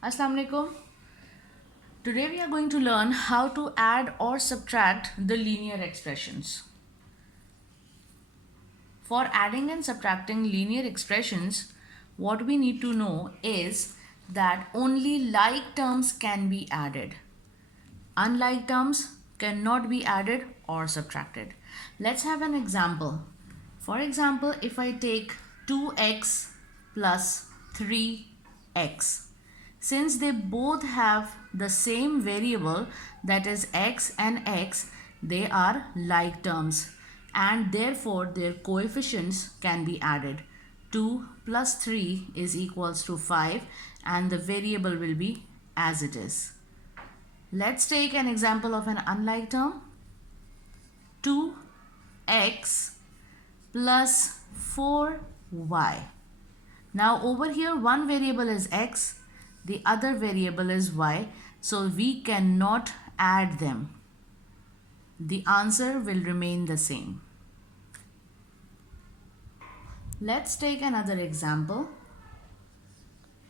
Assalamu alaikum. Today we are going to learn how to add or subtract the linear expressions. For adding and subtracting linear expressions, what we need to know is that only like terms can be added. Unlike terms cannot be added or subtracted. Let's have an example. For example, if I take 2x plus 3x, since they both have the same variable, that is x and x, they are like terms and therefore their coefficients can be added. 2 plus 3 is equals to 5 and the variable will be as it is. Let's take an example of an unlike term. 2x plus 4y. Now over here one variable is x, the other variable is y, so we cannot add them. The answer will remain the same. Let's take another example.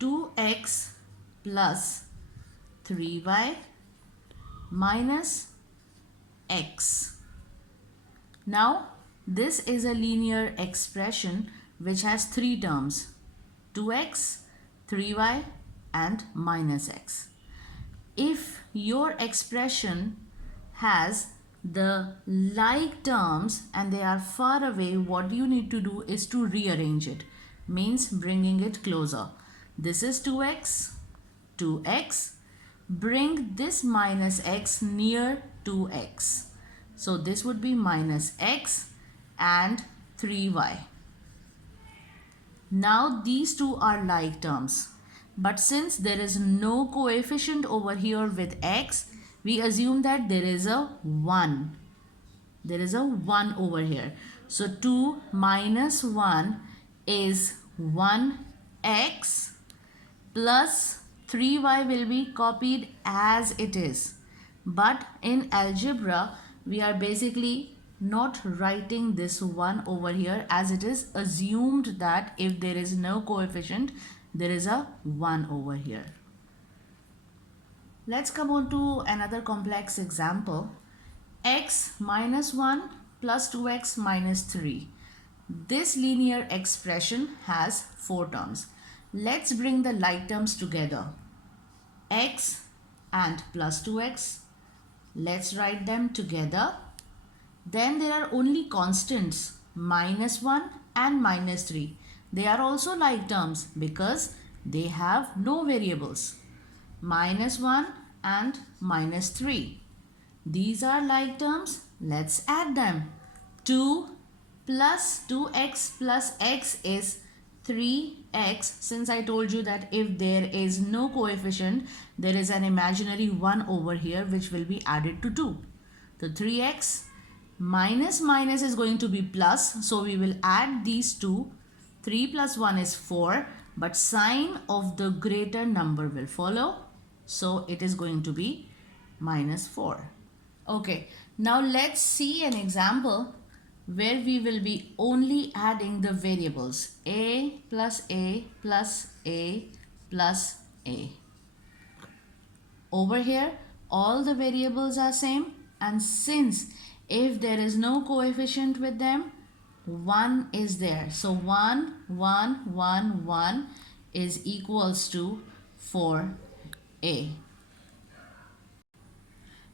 2x plus 3y minus x. Now this is a linear expression which has three terms: 2x, 3y and minus x. If your expression has the like terms and they are far away, what you need to do is to rearrange it, means bringing it closer. This is 2x, 2x. Bring this minus x near 2x. So this would be minus x and 3y. Now these two are like terms. But since there is no coefficient over here with x, we assume that there is a 1. There is a 1 over here. So 2 minus 1 is 1x plus 3y will be copied as it is. But in algebra, we are basically not writing this 1 over here, as it is assumed that if there is no coefficient, there is a 1 over here. Let's come on to another complex example. X minus 1 plus 2x minus 3. This linear expression has 4 terms. Let's bring the like terms together. X and plus 2x. Let's write them together. Then there are only constants, minus 1 and minus 3. They are also like terms because they have no variables. Minus 1 and minus 3. These are like terms. Let's add them. 2 plus 2x plus x is 3x. Since I told you that if there is no coefficient, there is an imaginary 1 over here which will be added to 2. So 3x minus minus is going to be plus. So we will add these two. 3 plus 1 is 4, but sign of the greater number will follow. So it is going to be minus 4. Okay, now let's see an example where we will be only adding the variables a plus a plus a plus a. Over here, all the variables are same, and since if there is no coefficient with them, 1 is there. So 1, 1, 1, 1 is equals to 4a.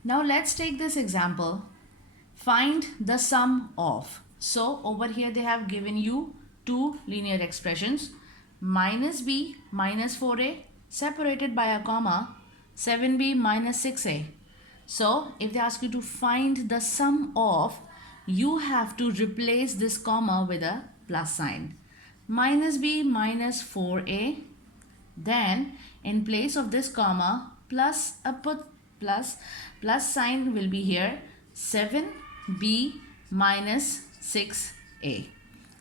Now let's take this example. Find the sum of. So over here they have given you two linear expressions. Minus b minus 4a separated by a comma, 7b minus 6a. So if they ask you to find the sum of, you have to replace this comma with a plus sign. Minus b minus 4a. Then in place of this comma, plus sign will be here, 7b minus 6a.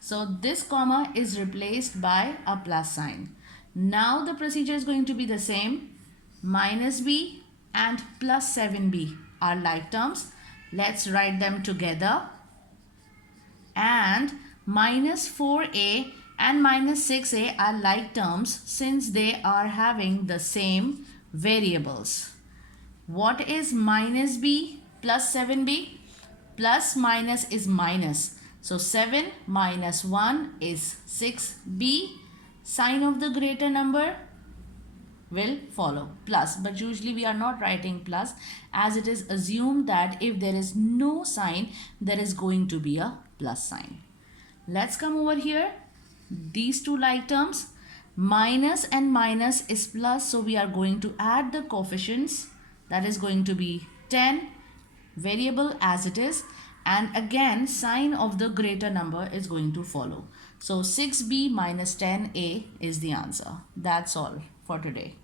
So this comma is replaced by a plus sign. Now the procedure is going to be the same. Minus b and plus 7b are like terms. Let's write them together. And minus 4a and minus 6a are like terms since they are having the same variables. What is minus b plus 7b? Plus minus is minus. So 7 minus 1 is 6b. Sign of the greater number will follow plus, but usually we are not writing plus as it is assumed that if there is no sign, there is going to be a plus sign. Let's come over here. These two like terms, minus and minus is plus, so we are going to add the coefficients. That is going to be 10, variable as it is, and again sign of the greater number is going to follow. So 6b minus 10a is the answer. That's all for today.